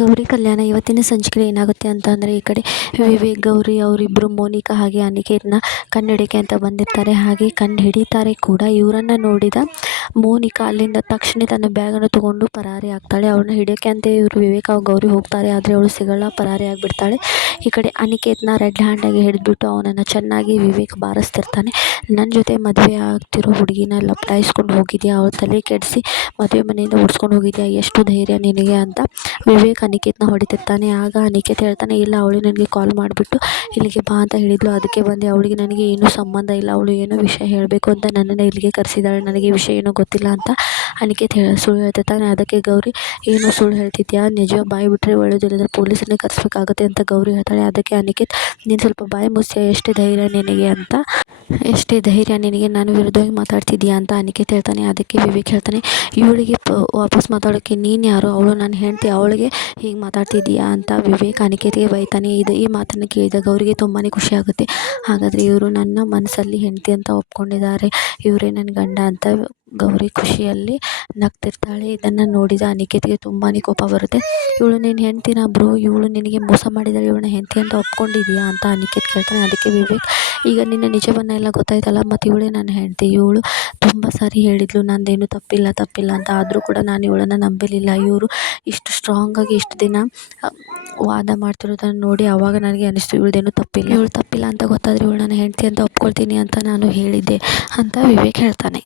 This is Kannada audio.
ಗೌರಿ ಕಲ್ಯಾಣ ಇವತ್ತಿನ ಸಂಚಿಕೆಯಲ್ಲಿ ಏನಾಗುತ್ತೆ ಅಂತ ಅಂದರೆ, ಈ ಕಡೆ ವಿವೇಕ್ ಗೌರಿ ಅವರಿಬ್ಬರು ಮೋನಿಕಾ ಹಾಗೆ ಅನಿಕೇತ್ನ ಕಣ್ಣು ಅಂತ ಬಂದಿರ್ತಾರೆ. ಹಾಗೆ ಕಣ್ಣು ಹಿಡಿತಾರೆ ಕೂಡ. ಇವರನ್ನು ನೋಡಿದ ಮೋನಿಕಾ ಅಲ್ಲಿಂದ ತಕ್ಷಣ ತನ್ನ ಬ್ಯಾಗನ್ನು ತೊಗೊಂಡು ಪರಾರಿ ಆಗ್ತಾಳೆ. ಅವ್ರನ್ನ ಹಿಡಿಯೋಕ್ಕೆ ಅಂತ ಇವರು ವಿವೇಕ್ ಗೌರಿ ಹೋಗ್ತಾರೆ, ಆದರೆ ಅವಳು ಸಿಗಲ್ಲ, ಪರಾರಿ ಆಗಿಬಿಡ್ತಾಳೆ. ಈ ಕಡೆ ಅನಿಕೇತ್ನ ರೆಡ್ ಹ್ಯಾಂಡಾಗಿ ಹಿಡಿದ್ಬಿಟ್ಟು ಅವನನ್ನು ಚೆನ್ನಾಗಿ ವಿವೇಕ್ ಬಾರಿಸ್ತಿರ್ತಾನೆ. ನನ್ನ ಜೊತೆ ಮದುವೆ ಆಗ್ತಿರೋ ಹುಡುಗಿನ ಲಪಟಾಯಿಸ್ಕೊಂಡು ಹೋಗಿದ್ಯಾ, ಅವಳ ತಲೆ ಕೆಡಿಸಿ ಮದುವೆ ಮನೆಯಿಂದ ಓಡಿಸ್ಕೊಂಡು ಹೋಗಿದ್ಯಾ, ಎಷ್ಟು ಧೈರ್ಯ ನಿನಗೆ ಅಂತ ವಿವೇಕ್ ಅನಿಕೇತ್ನ ಹೊಡಿತಿರ್ತಾನೆ. ಆಗ ಅನಿಕೇತ್ ಹೇಳ್ತಾನೆ, ಇಲ್ಲ, ಅವಳು ನನಗೆ ಕಾಲ್ ಮಾಡಿಬಿಟ್ಟು ಇಲ್ಲಿಗೆ ಬಾ ಅಂತ ಹೇಳಿದ್ಲು, ಅದಕ್ಕೆ ಬಂದೆ. ಅವಳಿಗೆ ನನಗೆ ಏನೂ ಸಂಬಂಧ ಇಲ್ಲ, ಅವಳು ಏನೋ ವಿಷಯ ಹೇಳಬೇಕು ಅಂತ ನನ್ನನ್ನು ಇಲ್ಲಿಗೆ ಕರೆಸಿದ್ದಾಳೆ, ನನಗೆ ವಿಷಯ ಏನೂ ಗೊತ್ತಿಲ್ಲ ಅಂತ ಅನಿಕೇತ್ ಸುಳ್ಳು ಹೇಳ್ತಿರ್ತಾನೆ. ಅದಕ್ಕೆ ಗೌರಿ, ಏನು ಸುಳ್ಳು ಹೇಳ್ತಿದ್ಯಾ, ನಿಜ ಬಾಯಿ ಬಿಟ್ಟರೆ ಒಳ್ಳೆಯದಿಲ್ಲದ್ರೆ ಪೊಲೀಸನ್ನೇ ಕರೆಸ್ಬೇಕಾಗುತ್ತೆ ಅಂತ ಗೌರಿ ಹೇಳ್ತಾಳೆ. ಅದಕ್ಕೆ ಅನಿಕೇತ್, ನೀನು ಸ್ವಲ್ಪ ಬಾಯಿ ಮುಸ್ಯ, ಎಷ್ಟೇ ಧೈರ್ಯ ನಿನಗೆ ಅಂತ, ಎಷ್ಟೇ ಧೈರ್ಯ ನಿನಗೆ, ನಾನು ವಿರುದ್ಧವಾಗಿ ಮಾತಾಡ್ತಿದ್ದೀಯಾ ಅಂತ ಅನಿಕೇತ್ ಹೇಳ್ತಾನೆ. ಅದಕ್ಕೆ ವಿವೇಕ್ ಹೇಳ್ತಾನೆ, ಇವಳಿಗೆ ವಾಪಸ್ ಮಾತಾಡೋಕ್ಕೆ ನೀನು ಯಾರು, ಅವಳು ನನ್ನ ಹೆಂಡತಿ, ಅವಳಿಗೆ ಹೀಗೆ ಮಾತಾಡ್ತಿದ್ದೀಯಾ ಅಂತ ವಿವೇಕ್ ಅನಿಕೇತ್ಗೆ ಬೈತಾನೆ. ಈ ಮಾತನ್ನು ಕೇಳಿದ ಗೌರಿಗೆ ತುಂಬಾ ಖುಷಿ ಆಗುತ್ತೆ. ಹಾಗಾದರೆ ಇವರು ನನ್ನ ಮನಸ್ಸಲ್ಲಿ ಹೆಂಡತಿ ಅಂತ ಒಪ್ಕೊಂಡಿದ್ದಾರೆ, ಇವರೇ ನನ್ನ ಗಂಡ ಅಂತ ಗೌರಿ ಖುಷಿಯಲ್ಲಿ ನಗ್ತಿರ್ತಾಳೆ. ಇದನ್ನು ನೋಡಿದ ಅನಿಕೇತ್ಗೆ ತುಂಬಾ ಕೋಪ ಬರುತ್ತೆ. ಇವಳು ನಿನ್ನ ಹೆಂಡ್ತಿನ ಬ್ರೋ, ಇವಳು ನಿನಗೆ ಮೋಸ ಮಾಡಿದಾಳೆ, ಇವಳನ್ನ ಹೆಂಡತಿ ಅಂತ ಒಪ್ಕೊಂಡಿದೆಯಾ ಅಂತ ಅನಿಕೇತ್ ಕೇಳ್ತಾನೆ. ಅದಕ್ಕೆ ವಿವೇಕ್, ಈಗ ನಿನ್ನ ನಿಜವನ್ನೆಲ್ಲ ಗೊತ್ತಾಯ್ತಲ್ಲ, ಮತ್ತು ಇವಳೇ ನನ್ನ ಹೆಂಡತಿ, ಇವಳು ತುಂಬ ಸಾರಿ ಹೇಳಿದ್ಲು ನಂದೇನು ತಪ್ಪಿಲ್ಲ ಅಂತ, ಆದರೂ ಕೂಡ ನಾನು ಇವಳನ್ನು ನಂಬಲಿಲ್ಲ. ಇವರು ಇಷ್ಟು ಸ್ಟ್ರಾಂಗಾಗಿ ಇಷ್ಟು ದಿನ ವಾದ ಮಾಡ್ತಿರೋದನ್ನು ನೋಡಿ ಆವಾಗ ನನಗೆ ಅನಿಸ್ತು ಇವಳು ತಪ್ಪಿಲ್ಲ ಅಂತ ಗೊತ್ತಾದರೆ ಇವಳು ನನ್ನ ಹೆಂಡತಿ ಅಂತ ಒಪ್ಕೊಳ್ತೀನಿ ಅಂತ ನಾನು ಹೇಳಿದ್ದೆ ಅಂತ ವಿವೇಕ್ ಹೇಳ್ತಾನೆ.